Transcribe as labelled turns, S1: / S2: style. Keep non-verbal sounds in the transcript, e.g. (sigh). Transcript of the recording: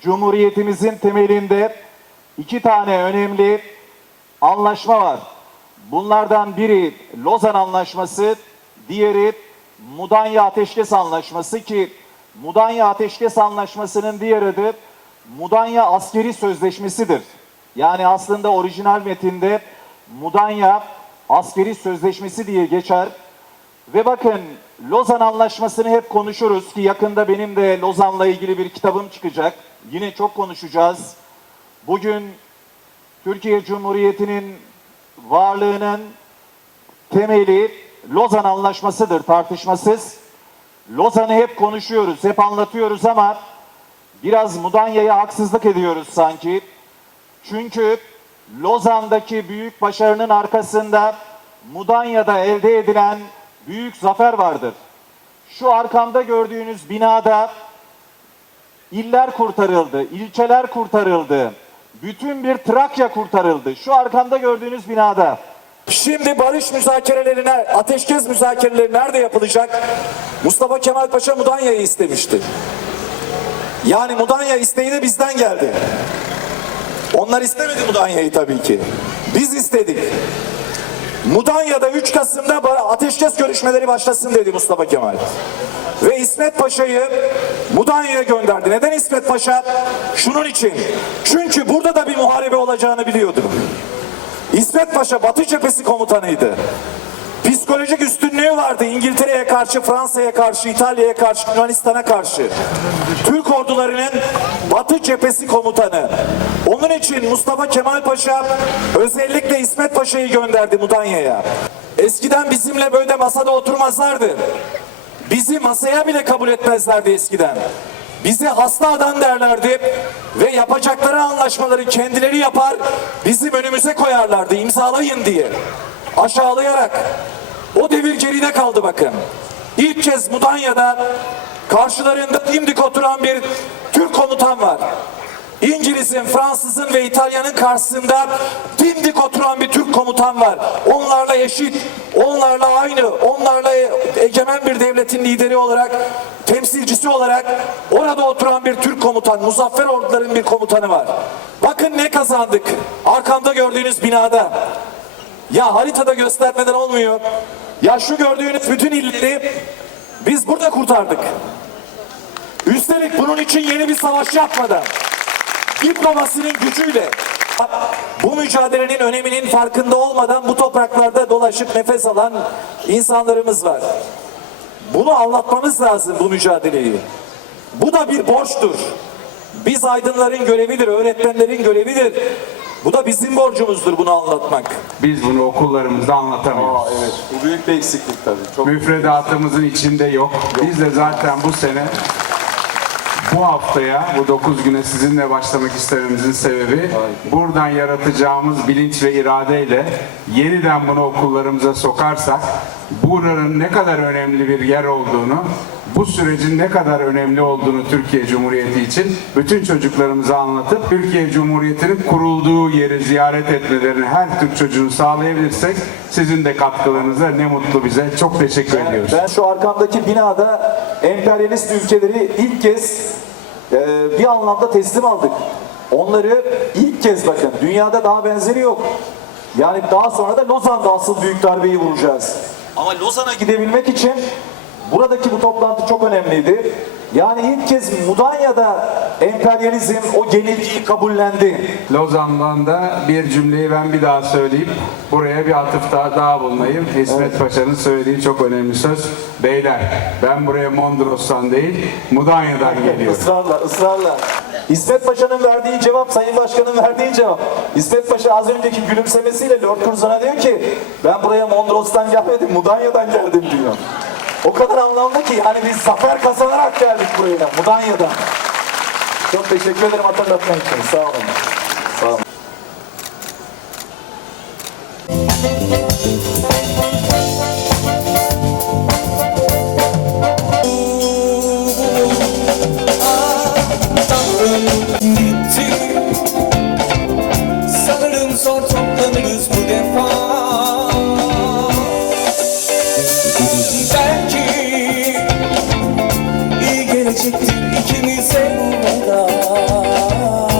S1: Cumhuriyetimizin temelinde iki tane önemli anlaşma var. Bunlardan biri Lozan Anlaşması, diğeri Mudanya Ateşkes Anlaşması ki Mudanya Ateşkes Anlaşması'nın diğer adı Mudanya Askeri Sözleşmesi'dir. Yani aslında orijinal metinde Mudanya Askeri Sözleşmesi diye geçer. Ve bakın Lozan Anlaşması'nı hep konuşuruz ki yakında benim de Lozan'la ilgili bir kitabım çıkacak. Yine çok konuşacağız. Bugün Türkiye Cumhuriyeti'nin varlığının temeli Lozan Anlaşması'dır tartışmasız. Lozan'ı hep konuşuyoruz, hep anlatıyoruz ama biraz Mudanya'ya haksızlık ediyoruz sanki. Çünkü Lozan'daki büyük başarının arkasında Mudanya'da elde edilen büyük zafer vardır. Şu arkamda gördüğünüz binada iller kurtarıldı, ilçeler kurtarıldı. Bütün bir Trakya kurtarıldı. Şu arkamda gördüğünüz binada.
S2: Şimdi barış müzakerelerine, ateşkes müzakereleri nerede yapılacak? Mustafa Kemal Paşa Mudanya'yı istemişti. Yani Mudanya isteği de bizden geldi. Onlar istemedi Mudanya'yı tabii ki. Biz istedik. Mudanya'da 3 Kasım'da ateşkes görüşmeleri başlasın dedi Mustafa Kemal. Ve İsmet Paşa'yı Mudanya'ya gönderdi. Neden İsmet Paşa? Şunun için. Çünkü burada da bir muharebe olacağını biliyordu. İsmet Paşa Batı cephesi komutanıydı. Psikolojik üstünlüğü vardı İngiltere'ye karşı, Fransa'ya karşı, İtalya'ya karşı, Yunanistan'a karşı. Türk ordularının Batı cephesi komutanı. Onun için Mustafa Kemal Paşa özellikle İsmet Paşa'yı gönderdi Mudanya'ya. Eskiden bizimle böyle masada oturmazlardı. Bizi masaya bile kabul etmezlerdi eskiden. Bizi hasta adam derlerdi ve yapacakları anlaşmaları kendileri yapar, bizim önümüze koyarlardı imzalayın diye. Aşağılayarak. O devir geride kaldı bakın. İlk kez Mudanya'da karşılarında dimdik oturan bir Türk komutan var. İngiliz'in, Fransız'ın ve İtalya'nın karşısında dimdik oturan bir Türk komutan var. Onlarla eşit, onlarla aynı, onlarla egemen bir devletin lideri olarak, temsilcisi olarak orada oturan bir Türk komutan, muzaffer orduların bir komutanı var. Bakın ne kazandık. Arkamda gördüğünüz binada. Ya haritada göstermeden olmuyor. Ya şu gördüğünüz bütün illeri biz burada kurtardık. Üstelik bunun için yeni bir savaş yapmadan diplomasinin gücüyle bu mücadelenin öneminin farkında olmadan bu topraklarda dolaşıp nefes alan insanlarımız var. Bunu anlatmamız lazım bu mücadeleyi. Bu da bir borçtur. Biz aydınların görevidir, öğretmenlerin görevidir. Bu da bizim borcumuzdur bunu anlatmak.
S3: Biz bunu okullarımızda anlatamıyoruz.
S4: Evet, bu büyük bir eksiklik tabii. Çok
S3: Müfredatımızın içinde yok. Biz de zaten bu sene bu haftaya, bu 9 güne sizinle başlamak istememizin sebebi buradan yaratacağımız bilinç ve iradeyle yeniden bunu okullarımıza sokarsak buranın ne kadar önemli bir yer olduğunu, bu sürecin ne kadar önemli olduğunu Türkiye Cumhuriyeti için bütün çocuklarımıza anlatıp Türkiye Cumhuriyeti'nin kurulduğu yeri ziyaret etmelerini her Türk çocuğun sağlayabilirsek sizin de katkılarınıza ne mutlu bize. Çok teşekkür ediyoruz.
S2: Ben şu arkamdaki binada emperyalist ülkeleri ilk kez e, bir anlamda teslim aldık. Onları ilk kez bakın dünyada daha benzeri yok. Yani daha sonra da Lozan'da asıl büyük darbeyi vuracağız. Ama Lozan'a gidebilmek için buradaki bu toplantı çok önemliydi. Yani ilk kez Mudanya'da emperyalizm o yenilgiyi kabullendi.
S3: Lozan'dan da bir cümleyi ben bir daha söyleyip buraya bir atıfta daha bulunayım. İsmet Paşa'nın söylediği çok önemli söz. Beyler ben buraya Mondros'tan değil Mudanya'dan (laughs) geliyorum.
S2: Israrla, ısrarla. İsmet Paşa'nın verdiği cevap, Sayın Başkan'ın verdiği cevap. İsmet Paşa az önceki gülümsemesiyle Lord Curzon'a diyor ki ben buraya Mondros'tan gelmedim, Mudanya'dan geldim diyor. O kadar anlamlı ki yani biz zafer kazanarak geldik buraya, Mudanya'dan. Çok teşekkür ederim hatırlatmak için. Sağ olun.